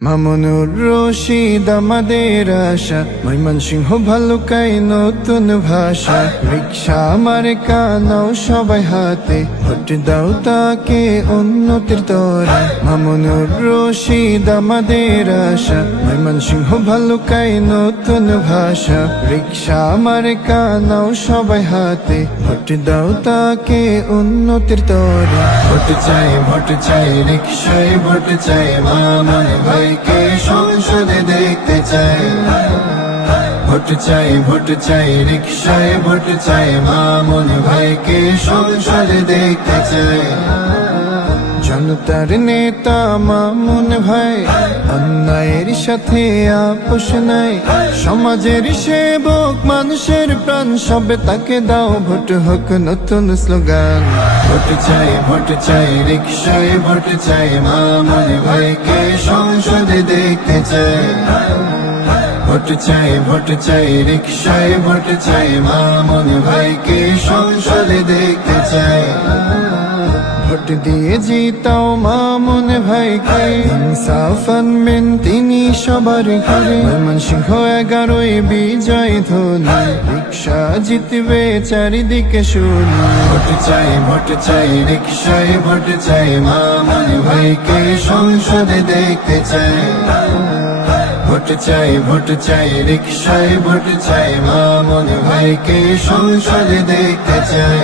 মামুনুর রশিদ আমাদের আশা, ময়মনসিংহ ভালুকায় নতুন ভাষা। রিক্সা আমার কানাও সবাই হাতে, ভোট দাও তাকে উন্নতির তরে। মামুনুর রশিদ আমাদের আশা, ময়মনসিংহ ভালুকায় নতুন ভাষা। রিক্সা আমার কানাও সবাই হাতে, ভোট দাও তাকে উন্নতির তরে। ভোট চাই রিক্সায় ভোট চাই, মামুন ভাইকে সংসদে দেখতে চাই। ভোট চাই রিক্সায় ভোট চাই, মামুন ভাইকে সংসদে দেখতে চাই। জনতার নেতা মামুন ভাই, অন্যায়ের সাথে আপোষ নাই। সমাজের সেবক, মানুষের প্রাণ, সবে তাকে দাও ভোট হোক নতুন স্লোগান। ভোট চাই রিক্সায় ভোট চাই, মামুন ভাইকে সংসদে দেখতে চাই। ভোট চাই রিক্সায় ভোট চাই, মামুন ভাইকে সংসদে দেখতে চাই। ভোট দিয়ে জিতাও মামুন ভাইকে, ইনসাফ আনবেন তিনি সবার ঘরে। ময়মনসিংহ 11 বিজয় ধ্বনি, রিক্সা জিতবে চারিদিকে শুনি। ভোট চাই রিক্সায় ভোট চাই, মামুন ভাইকে সংসদে দেখতে চাই। ভোট চাই রিক্সায় ভোট চাই, মামুন ভাইকে সংসদে দেখতে চাই।